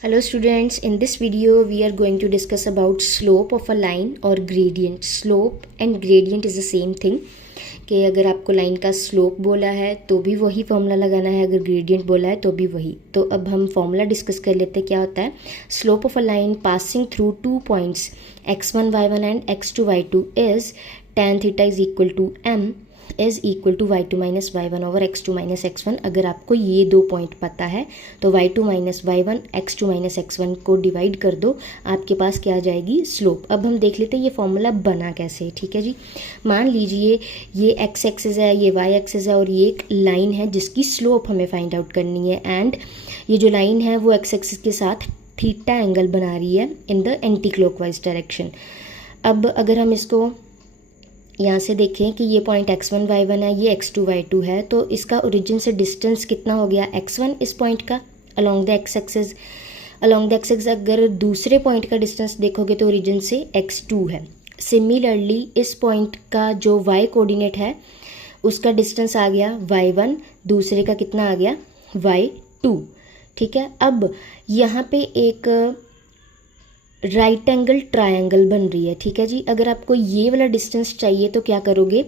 Hello students, in this video we are going to discuss about slope of a line or gradient. Slope and gradient is the same thing कि अगर आपको line का slope बोला है तो भी वही फॉर्मूला लगाना है, अगर ग्रेडियंट बोला है तो भी वही। तो अब हम फॉर्मूला डिस्कस कर लेते हैं। क्या होता है? Slope of a line passing through 2 points x1 y1 and x2 y2 is tan theta is equal to m is equal to y2 minus y1 over x2 minus x1। अगर आपको ये दो पॉइंट पता है तो y2 minus y1 x2 minus x1 को divide कर दो, आपके पास क्या आ जाएगी? स्लोप। अब हम देख लेते हैं ये फॉर्मूला बना कैसे। ठीक है जी, मान लीजिए ये x एक्सिस है, ये y एक्सिस है और ये एक लाइन है जिसकी स्लोप हमें फाइंड आउट करनी है। एंड ये जो लाइन है वो x एक्सिस के साथ थीटा एंगल बना रही है in the anti clockwise direction. अब अगर हम इसको यहाँ से देखें कि ये पॉइंट x1 y1 है, ये x2 y2 है, तो इसका ओरिजिन से डिस्टेंस कितना हो गया? x1 इस पॉइंट का along the x axis. Along the x axis अगर दूसरे पॉइंट का डिस्टेंस देखोगे तो ओरिजिन से x2 है। सिमिलरली इस पॉइंट का जो y कोऑर्डिनेट है उसका डिस्टेंस आ गया y1, दूसरे का कितना आ गया? y2। ठीक है, अब यहाँ पे एक राइट एंगल ट्रायंगल बन रही है। ठीक है जी, अगर आपको ये वाला डिस्टेंस चाहिए तो क्या करोगे?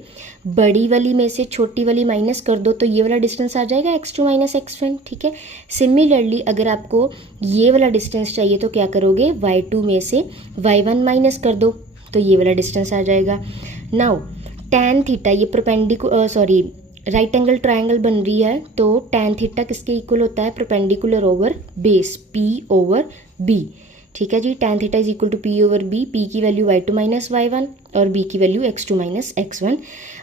बड़ी वाली में से छोटी वाली माइनस कर दो तो ये वाला डिस्टेंस आ जाएगा x2 माइनस x1। ठीक है, सिमिलरली अगर आपको ये वाला डिस्टेंस चाहिए तो क्या करोगे? y2 में से y1 माइनस कर दो तो ये वाला डिस्टेंस आ जाएगा। नाउ tan थीटा, ये राइट एंगल ट्रायंगल बन रही है तो tan थीटा किसके इक्वल होता है? Perpendicular over base p over b। ठीक है जी, tan theta is equal to p over b। p की वैल्यू y2 माइनस y1 और b की वैल्यू x2 माइनस x1।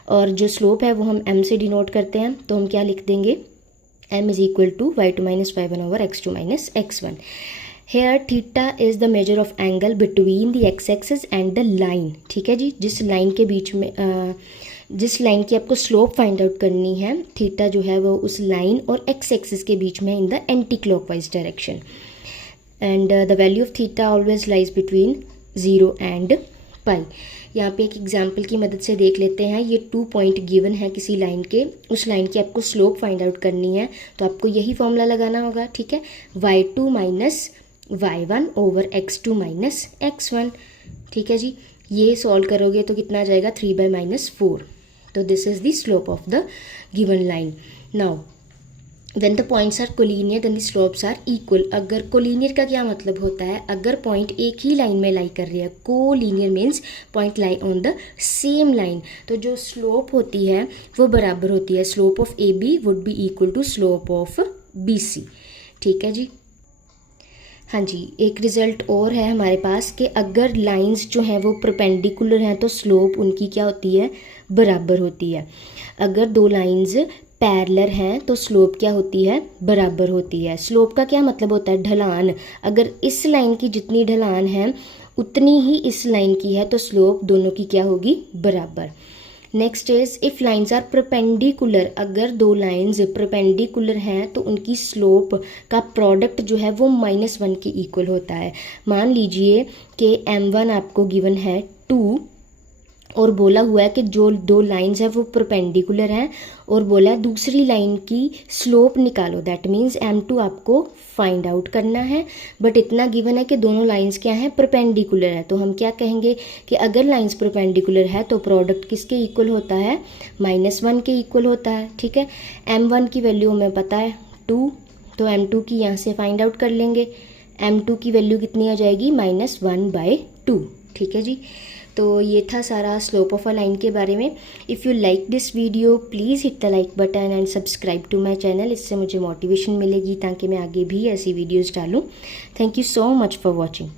और जो स्लोप है वो हम m से डिनोट करते हैं, तो हम क्या लिख देंगे? m is equal to y2 minus y1 over x2 minus x1। Here theta is the measure of angle between the x axis and the line. ठीक है जी, जिस लाइन के बीच में जिस लाइन की आपको स्लोप फाइंड आउट करनी है, थीटा जो है वो उस लाइन और x एक्सिस के बीच में in the anti clockwise direction. And the value of theta always lies between 0 and pi. यहाँ पे एक एग्जांपल की मदद से देख लेते हैं। ये 2 पॉइंट गिवन है किसी लाइन के, उस लाइन की आपको स्लोप फाइंड आउट करनी है तो आपको यही फॉर्मूला लगाना होगा। ठीक है, y2 minus y1 over x2 minus x1। ठीक है जी, ये सॉल्व करोगे तो कितना आ जाएगा? 3/-4। तो this is the slope of the given line. Now when the points are collinear then the slopes are equal। अगर कोलिनियर का क्या मतलब होता है? अगर पॉइंट एक ही लाइन में लाई कर रही है, collinear means point lie on the same line, तो जो स्लोप होती है वो बराबर होती है। Slope of A B would be equal to slope of B C. ठीक है जी, हाँ जी, एक रिजल्ट और है हमारे पास कि अगर लाइंस जो हैं वो परपेंडिकुलर हैं तो स्लोप उनकी क्या होती है? बराबर होती है। अगर दो लाइंस पैरेलल हैं तो स्लोप क्या होती है? बराबर होती है। स्लोप का क्या मतलब होता है? ढलान। अगर इस लाइन की जितनी ढलान है उतनी ही इस लाइन की है तो स्लोप दोनों की क्या होगी? बराबर। Next is if lines are perpendicular. अगर दो लाइंस परपेंडिकुलर हैं तो उनकी स्लोप का प्रोडक्ट जो है वो -1 के इक्वल होता है। मान लीजिए कि m1 आपको गिवन है 2 और बोला हुआ है कि जो दो लाइंस हैं वो परपेंडिकुलर हैं और बोला है दूसरी लाइन की स्लोप निकालो। दैट मीन्स m2 आपको फाइंड आउट करना है, बट इतना गिवन है कि दोनों लाइंस क्या हैं? परपेंडिकुलर है। तो हम क्या कहेंगे कि अगर लाइंस परपेंडिकुलर है तो प्रोडक्ट किसके इक्वल होता है? -1 के इक्वल होता है। ठीक है, m1 की वैल्यू हमें पता है 2, तो m2 की यहाँ से फाइंड आउट कर लेंगे। m2 की वैल्यू कितनी आ जाएगी? -1/2। ठीक है जी, तो ये था सारा स्लोप ऑफ अ लाइन के बारे में। If you like this video please hit the like button and subscribe to my channel. इससे मुझे मोटिवेशन मिलेगी ताकि मैं आगे भी ऐसी वीडियोस डालूँ। Thank you so much for watching.